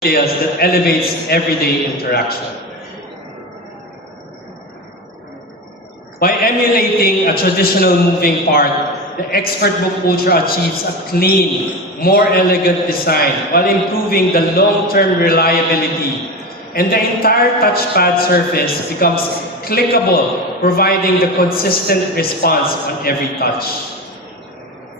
details that elevates everyday interaction. By emulating a traditional moving part, the ExpertBook Ultra achieves a clean, more elegant design while improving the long-term reliability. And the entire touchpad surface becomes clickable, providing the consistent response on every touch.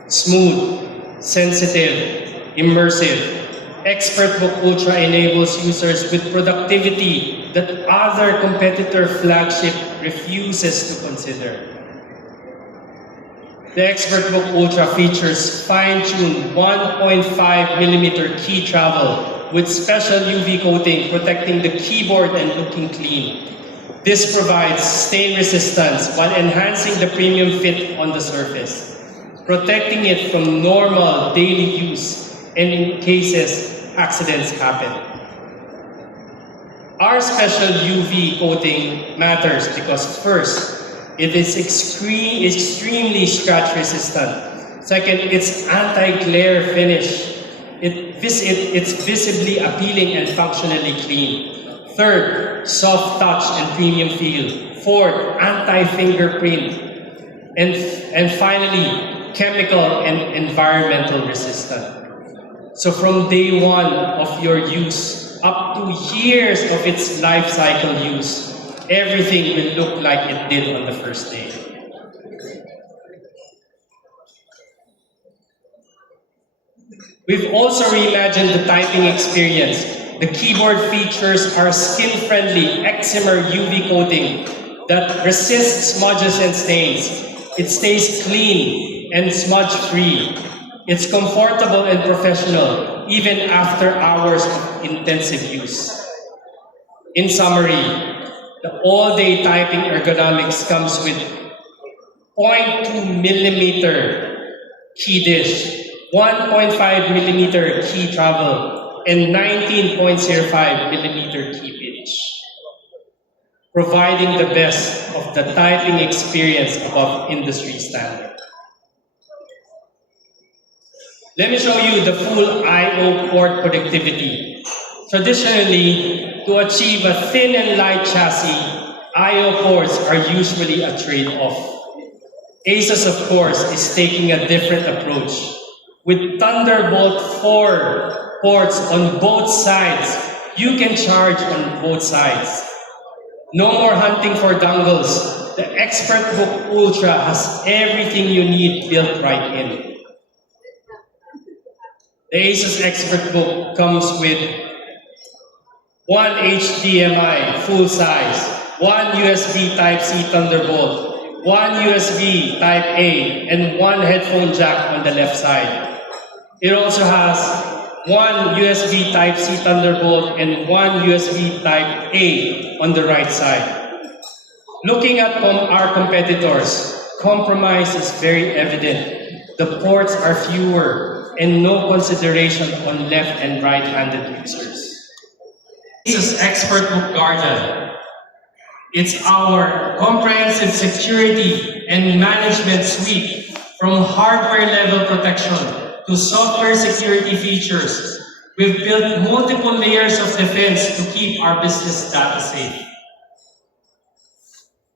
Smooth, sensitive, immersive, ExpertBook Ultra enables users with productivity that other competitor flagship refuses to consider. The ExpertBook Ultra features fine-tuned 1.5mm key travel with special UV coating protecting the keyboard and looking clean. This provides stain resistance while enhancing the premium fit on the surface, protecting it from normal daily use and in cases accidents happen. Our special UV coating matters because first, it is extremely scratch resistant. Second, it's anti-glare finish. It's visibly appealing and functionally clean. Third, soft touch and premium feel. Fourth, anti-fingerprint. And finally, chemical and environmental resistant. So from day one of your use up to years of its life cycle use, everything will look like it did on the first day. We've also reimagined the typing experience. The keyboard features our skin-friendly Excimer UV coating that resists smudges and stains. It stays clean and smudge-free. It's comfortable and professional, even after hours of intensive use. In summary, the all-day typing ergonomics comes with 0.2mm key dish, 1.5mm key travel, and 19.05mm key pitch, providing the best of the typing experience above industry standard. Let me show you the full I/O port connectivity. Traditionally, to achieve a thin and light chassis, I/O ports are usually a trade-off. Asus, of course, is taking a different approach. With Thunderbolt 4 ports on both sides, you can charge on both sides. No more hunting for dongles. The ExpertBook Ultra has everything you need built right in. The Asus ExpertBook comes with one HDMI full size, one USB Type-C Thunderbolt, one USB Type-A, and one headphone jack on the left side. It also has one USB Type-C Thunderbolt and one USB Type-A on the right side. Looking at our competitors, compromise is very evident. The ports are fewer and no consideration on left and right-handed users. Asus ExpertBook Guardian. It's our comprehensive security and management suite, from hardware-level protection to software security features. We've built multiple layers of defense to keep our business data safe.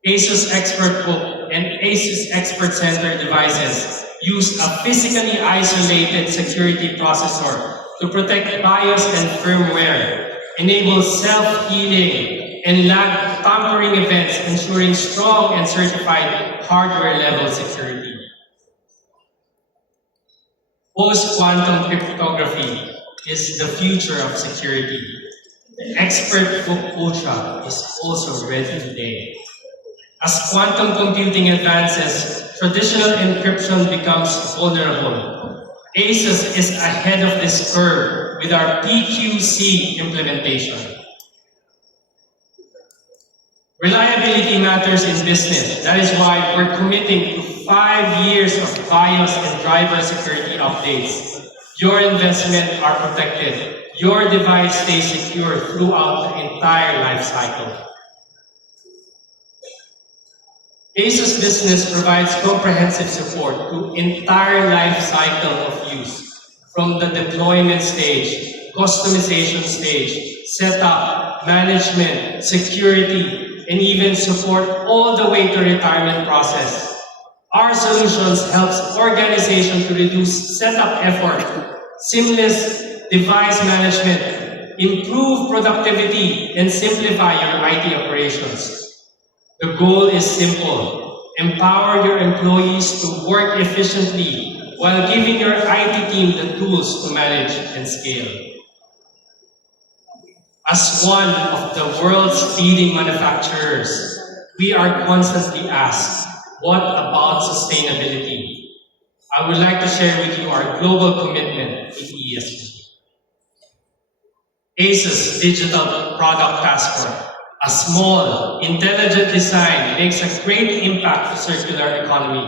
Asus ExpertBook and Asus ExpertCenter devices use a physically isolated security processor to protect BIOS and firmware, enable self-healing, and lag tampering events, ensuring strong and certified hardware-level security. Post-quantum cryptography is the future of security. The ExpertBook Ultra is also ready today. As quantum computing advances, traditional encryption becomes vulnerable. Asus is ahead of this curve with our PQC implementation. Reliability matters in business. That is why we're committing to 5 years of BIOS and driver security updates. Your investments are protected. Your device stays secure throughout the entire life cycle. Asus Business provides comprehensive support to entire life cycle of use, from the deployment stage customization stage, setup, management, security, and even support all the way to retirement process. Our solutions helps organization to reduce setup effort, seamless device management, improve productivity, and simplify your IT operations. The goal is simple: empower your employees to work efficiently while giving your IT team the tools to manage and scale. As one of the world's leading manufacturers, we are constantly asked, what about sustainability? I would like to share with you our global commitment in ESG. ASUS Digital Product Passport. A small, intelligent design makes a great impact to circular economy.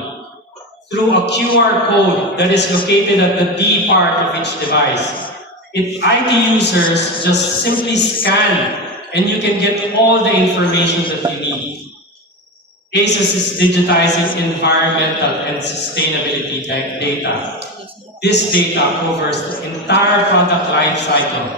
Through a QR code that is located at the D part of each device, IT users just simply scan and you can get all the information that you need. ASUS is digitizing environmental and sustainability data. This data covers the entire product life cycle.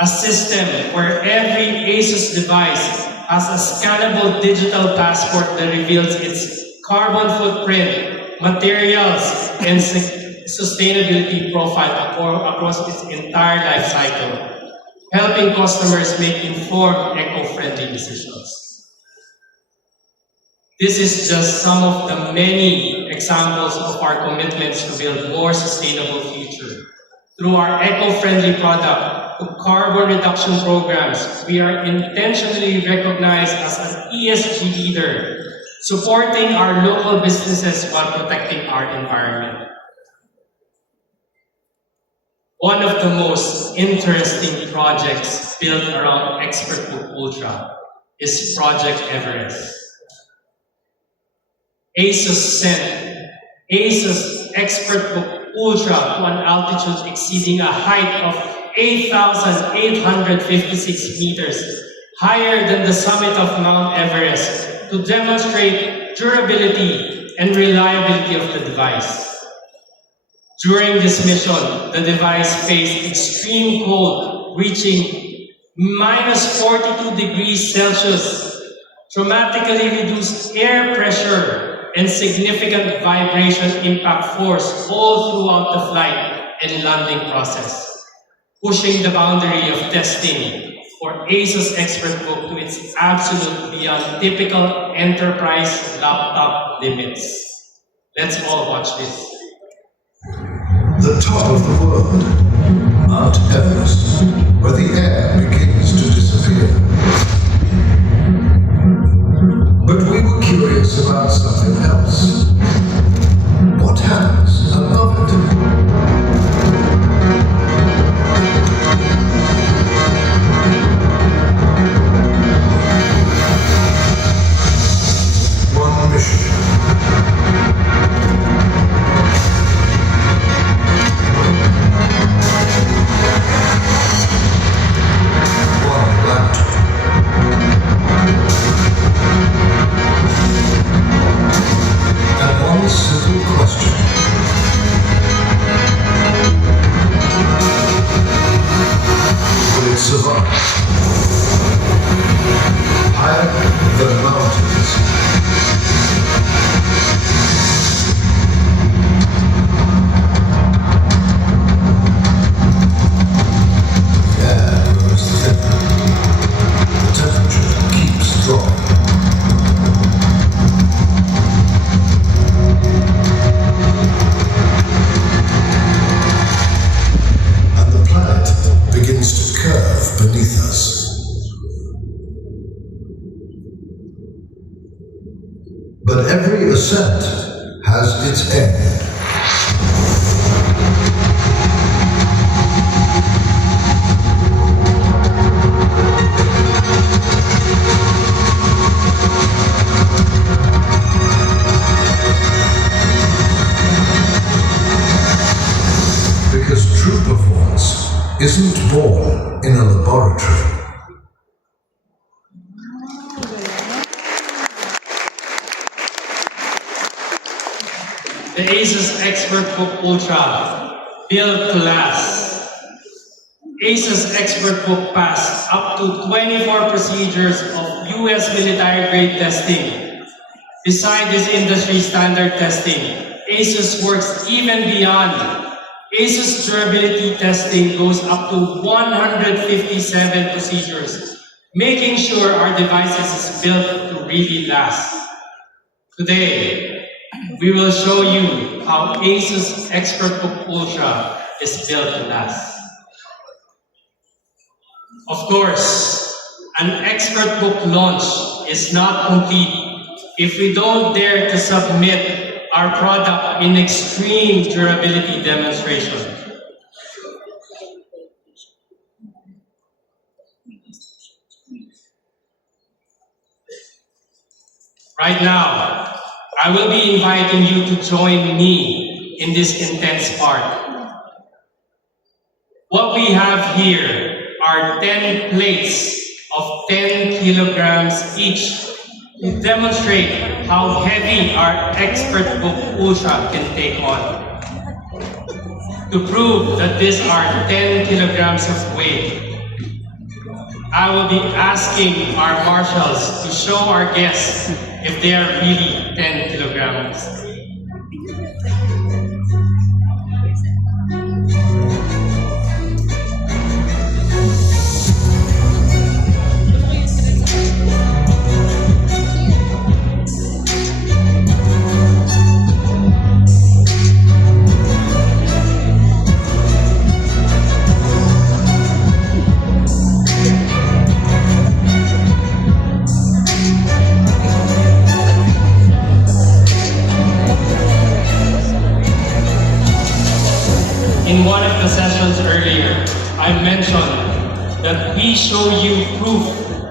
A system where every ASUS device has a scannable digital passport that reveals its carbon footprint, materials, and sustainability profile across its entire life cycle, helping customers make informed, eco-friendly decisions. This is just some of the many examples of our commitments to build more sustainable future. Through our eco-friendly product to carbon reduction programs, we are intentionally recognized as an ESG leader, supporting our local businesses while protecting our environment. One of the most interesting projects built around ExpertBook Ultra is Project Everest. ASUS sent ASUS ExpertBook Ultra to an altitude exceeding a height of 8,856 meters, higher than the summit of Mount Everest, to demonstrate durability and reliability of the device. During this mission, the device faced extreme cold, reaching -42 degrees Celsius, dramatically reduced air pressure, and significant vibration impact force all throughout the flight and landing process, pushing the boundary of testing for ASUS ExpertBook to its absolute beyond typical enterprise laptop limits. Let's all watch this. The top of the world, Mount Everest, where the air begins to disappear. But we were curious about something else. What happens above it? One mission. One laptop. And one simple question. Will it survive? Higher than mountains. The air grows thinner. The temperature keeps dropping. And the planet begins to curve beneath us. But every ascent has its end. Because true performance isn't born in a laboratory. The ASUS ExpertBook Ultra, built to last. ASUS Expert Book passed up to 24 procedures of US military-grade testing. Beside this industry standard testing, ASUS works even beyond. ASUS durability testing goes up to 157 procedures, making sure our devices is built to really last. Today, we will show you how ASUS ExpertBook Ultra is built to last. Of course, an ExpertBook launch is not complete if we don't dare to submit our product in extreme durability demonstration. Right now, I will be inviting you to join me in this intense part. What we have here are 10 plates of 10 kilograms each to demonstrate how heavy our ExpertBook Ultra can take on. To prove that these are 10 kilograms of weight, I will be asking our marshals to show our guests if they are really 10 kilograms. In one of the sessions earlier, I mentioned that we show you proof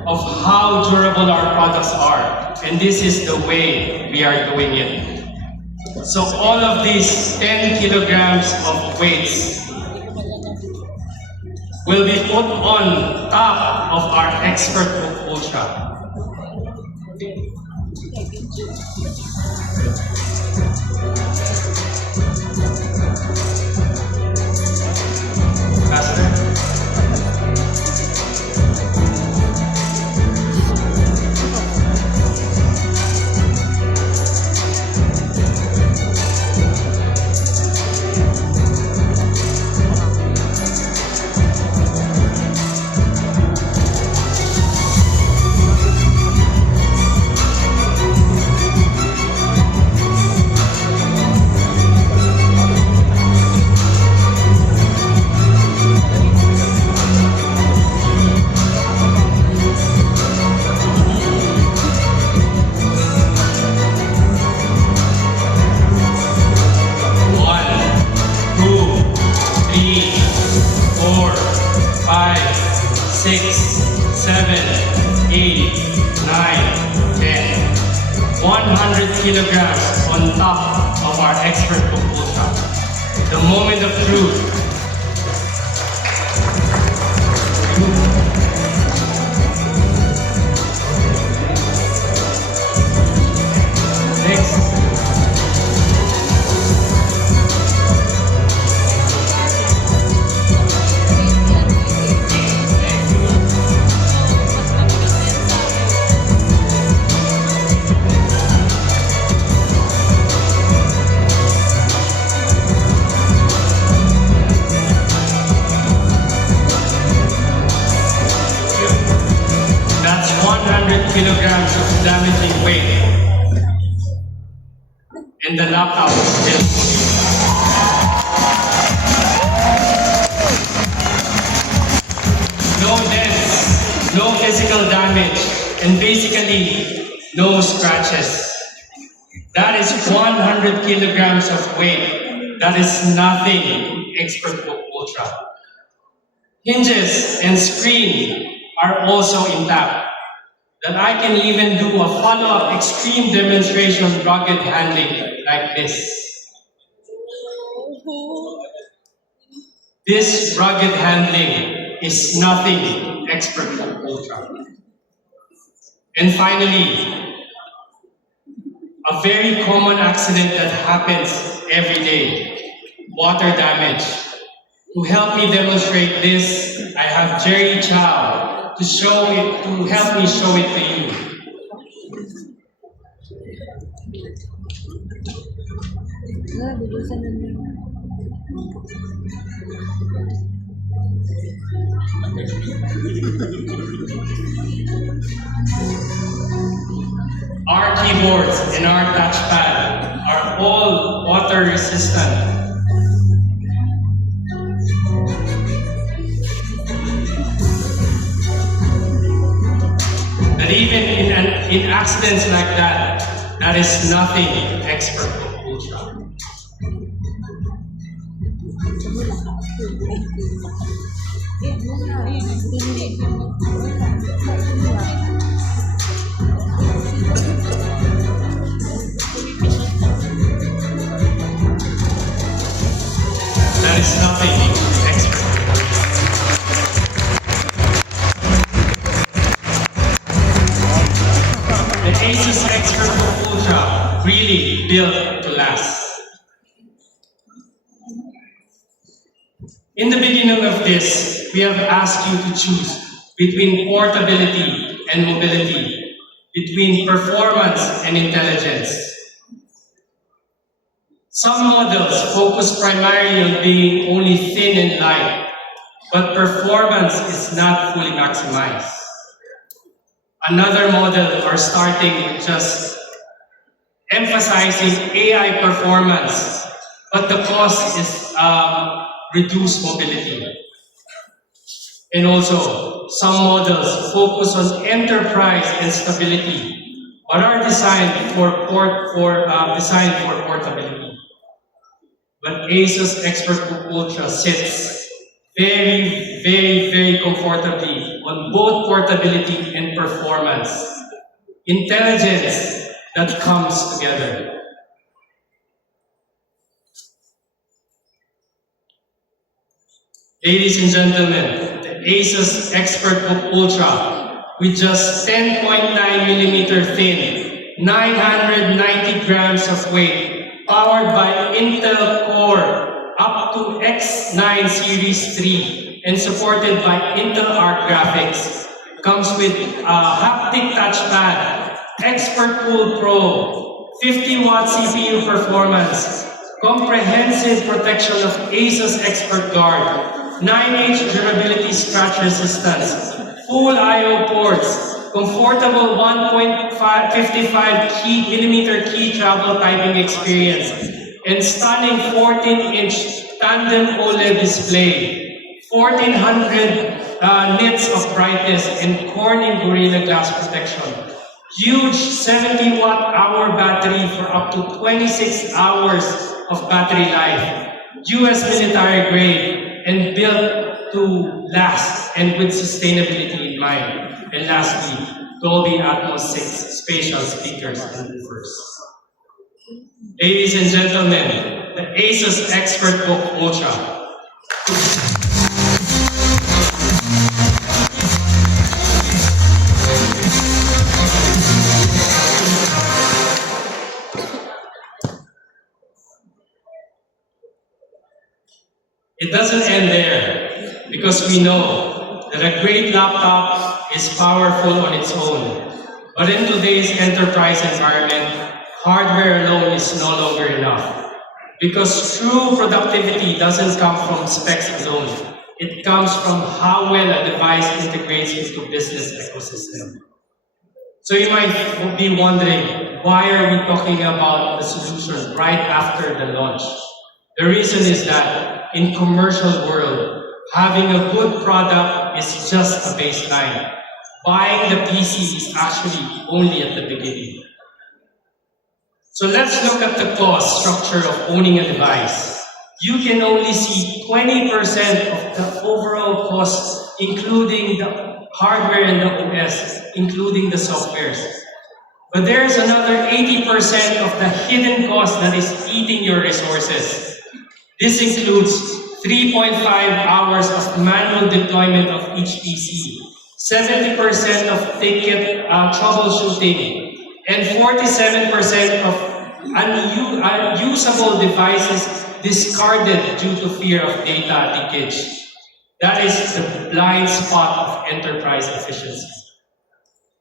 of how durable our products are, and this is the way we are doing it. So all of these 10 kilograms of weights will be put on top of our ExpertBook Ultra. Six, 7, 8, 9, 10. 100 kilograms on top of our ExpertBook Ultra. The moment of truth. Next. That's 100 kilograms of damaging weight. And the laptop is still no dents, no physical damage, and basically no scratches. That is 100 kilograms of weight. That is nothing, ExpertBook Ultra. Hinges and screen are also intact. That I can even do a follow-up extreme demonstration rugged handling like this. This rugged handling is nothing, ExpertBook Ultra. And finally, a very common accident that happens every day, water damage. To help me demonstrate this, I have Jerry Chow to help me show it to you. Our keyboards and our touchpad are all water resistant. But even in accidents like that is nothing Expert Book Ultra. That is nothing Expert Book Ultra. The Asus Expert Book Ultra really built to last. In the beginning of this, we have asked you to choose between portability and mobility, between performance and intelligence. Some models focus primarily on being only thin and light, but performance is not fully maximized. Another model are starting with just emphasizing AI performance, but the cost is reduced mobility. And also, some models focus on enterprise and stability, but are designed for portability. But Asus Expert Book Ultra sits very, very, very comfortably on both portability and performance. Intelligence that comes together. Ladies and gentlemen, the Asus Expert Book Ultra with just 10.9mm thin, 990 grams of weight, powered by Intel Core up to X9 Series 3 and supported by Intel Arc graphics, comes with a haptic touchpad, Expert Cool Pro, 50-watt CPU performance, comprehensive protection of Asus Expert Guard, 9H durability scratch resistance, full I/O ports, comfortable 1.55mm key travel typing experience, and stunning 14-inch tandem OLED display, 1400 nits of brightness, and Corning Gorilla Glass protection. Huge 70-watt-hour battery for up to 26 hours of battery life. US military grade and built to last and with sustainability in mind. And lastly, Dolby Atmos 6 spatial speakers and woofers. Ladies and gentlemen, the Asus Expert Book Ultra. It doesn't end there, because we know that a great laptop is powerful on its own. But in today's enterprise environment, hardware alone is no longer enough. Because true productivity doesn't come from specs alone. It comes from how well a device integrates into business ecosystem. So you might be wondering, why are we talking about the solution right after the launch? The reason is that in commercial world, having a good product is just a baseline. Buying the PC is actually only at the beginning. So let's look at the cost structure of owning a device. You can only see 20% of the overall cost, including the hardware and the OS, including the softwares. But there's another 80% of the hidden cost that is eating your resources. This includes 3.5 hours of manual deployment of each PC, 70% of ticket troubleshooting, and 47% of unusable devices discarded due to fear of data leakage. That is the blind spot of enterprise efficiency.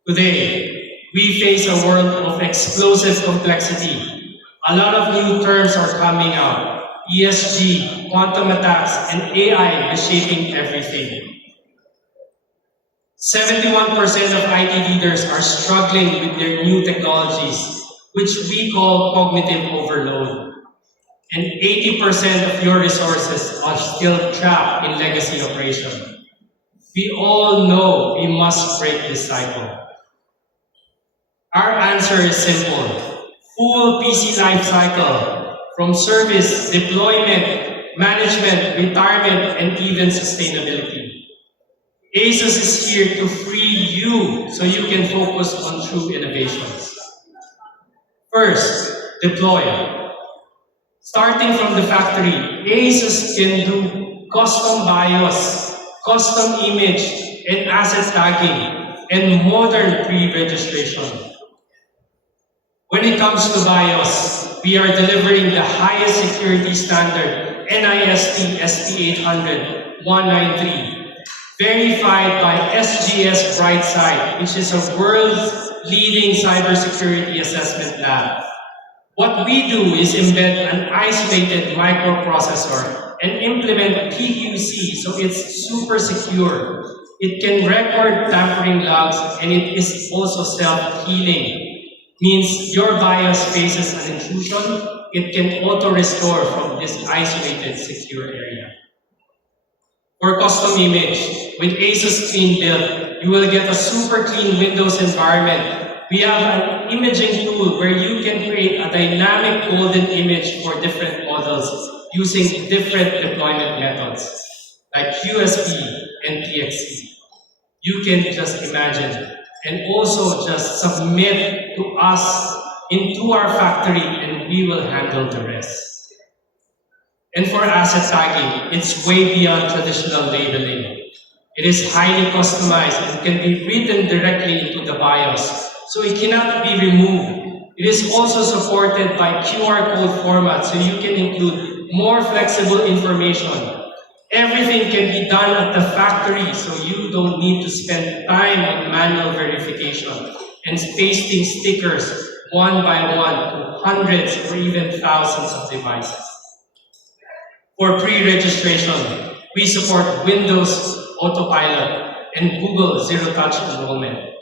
Today, we face a world of explosive complexity. A lot of new terms are coming out. ESG, quantum attacks, and AI reshaping everything. 71% of IT leaders are struggling with their new technologies, which we call cognitive overload. And 80% of your resources are still trapped in legacy operation. We all know we must break this cycle. Our answer is simple. Full PC life cycle, from service, deployment, management, retirement, and even sustainability. ASUS is here to free you so you can focus on true innovations. First, deploy. Starting from the factory, ASUS can do custom BIOS, custom image, and asset tagging, and modern pre-registration. When it comes to BIOS, we are delivering the highest security standard, NIST SP800 193, verified by SGS Brightside, which is a world's leading cybersecurity assessment lab. What we do is embed an isolated microprocessor and implement PQC so it's super secure. It can record tampering logs and it is also self-healing. Means your BIOS faces an intrusion, it can auto-restore from this isolated secure area. For custom image, with ASUS Clean Build, you will get a super clean Windows environment. We have an imaging tool where you can create a dynamic golden image for different models using different deployment methods, like USB and TXT. You can just imagine and also just submit to us into our factory and we will handle the rest. And for asset tagging, it's way beyond traditional labeling. It is highly customized and can be written directly into the BIOS, so it cannot be removed. It is also supported by QR code format, so you can include more flexible information. Everything can be done at the factory, so you don't need to spend time on manual verification and pasting stickers one by one to hundreds or even thousands of devices. For pre-registration, we support Windows Autopilot and Google Zero Touch Enrollment.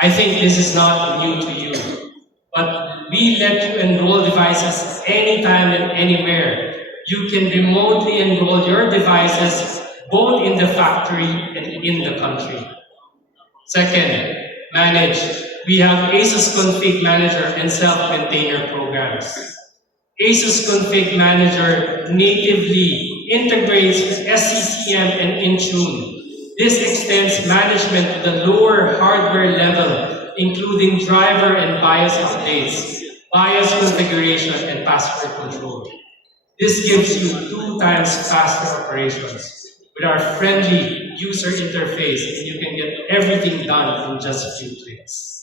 I think this is not new to you, but we let you enroll devices anytime and anywhere. You can remotely enroll your devices both in the factory and in the country. Second, manage. We have ASUS Config Manager and Self-Maintainer programs. ASUS Config Manager natively integrates with SCCM and Intune. This extends management to the lower hardware level, including driver and BIOS updates, BIOS configuration, and password control. This gives you 2 times faster operations with our friendly user interface, and you can get everything done in just a few clicks.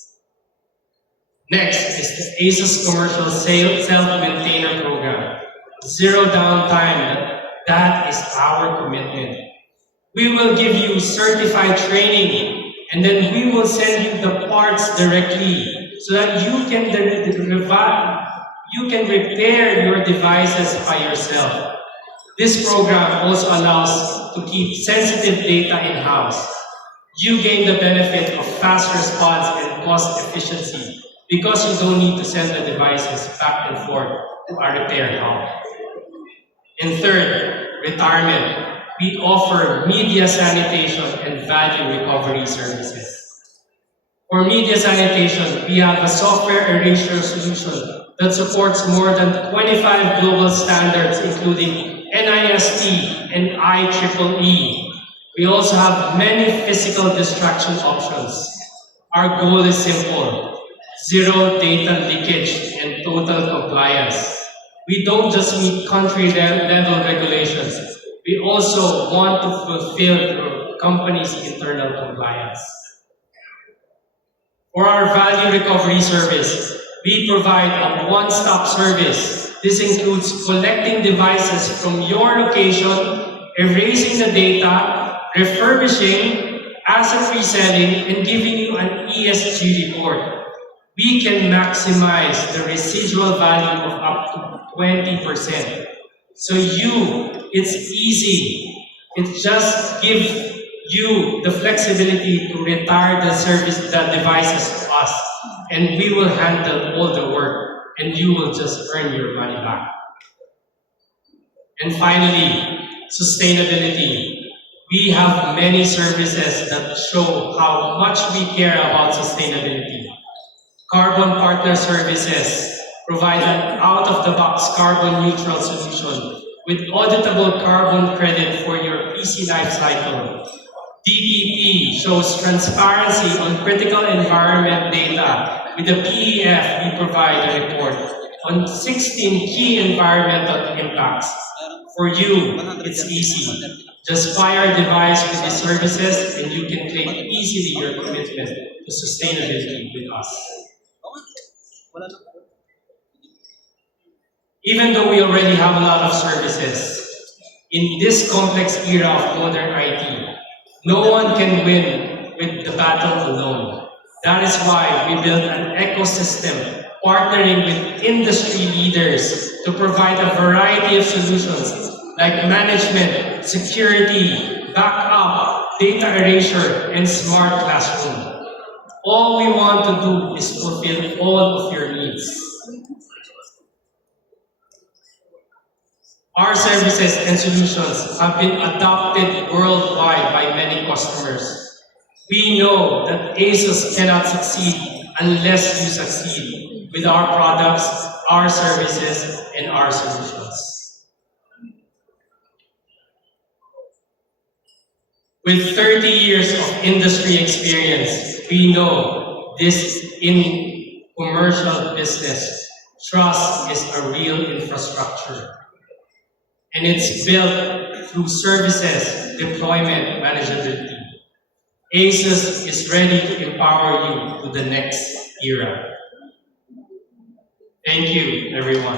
Next is the ASUS Commercial Self-Maintainer Program. Zero downtime, that is our commitment. We will give you certified training, and then we will send you the parts directly so that you can repair your devices by yourself. This program also allows to keep sensitive data in-house. You gain the benefit of fast response and cost efficiency because you don't need to send the devices back and forth to our repair hub. And third, retirement. We offer media sanitation and value recovery services. For media sanitation, we have a software erasure solution that supports more than 25 global standards, including NIST and IEEE. We also have many physical destruction options. Our goal is simple: zero data leakage and total compliance. We don't just meet country-level regulations. We also want to fulfill the company's internal compliance. For our value recovery service, we provide a one-stop service This includes collecting devices from your location, erasing the data, refurbishing, asset reselling, and giving you an ESG report. We can maximize the residual value of up to 20%. So it's easy. It just gives you the flexibility to retire the devices to us, and we will handle all the work, and you will just earn your money back. And finally, sustainability. We have many services that show how much we care about sustainability. Carbon Partner Services provide an out-of-the-box carbon neutral solution with auditable carbon credit for your PC life cycle. DPP shows transparency on critical environment data. With the PEF, we provide a report on 16 key environmental impacts. For you, it's easy. Just buy our device with these services and you can claim easily your commitment to sustainability with us. Even though we already have a lot of services, in this complex era of modern IT, no one can win with the battle alone. That is why we built an ecosystem partnering with industry leaders to provide a variety of solutions like management, security, backup, data erasure, and smart classroom. All we want to do is fulfill all of your needs. Our services and solutions have been adopted worldwide by many customers. We know that ASUS cannot succeed unless you succeed with our products, our services, and our solutions. With 30 years of industry experience, we know this in commercial business, trust is a real infrastructure. And it's built through services, deployment, manageability. ASUS is ready to empower you to the next era. Thank you, everyone.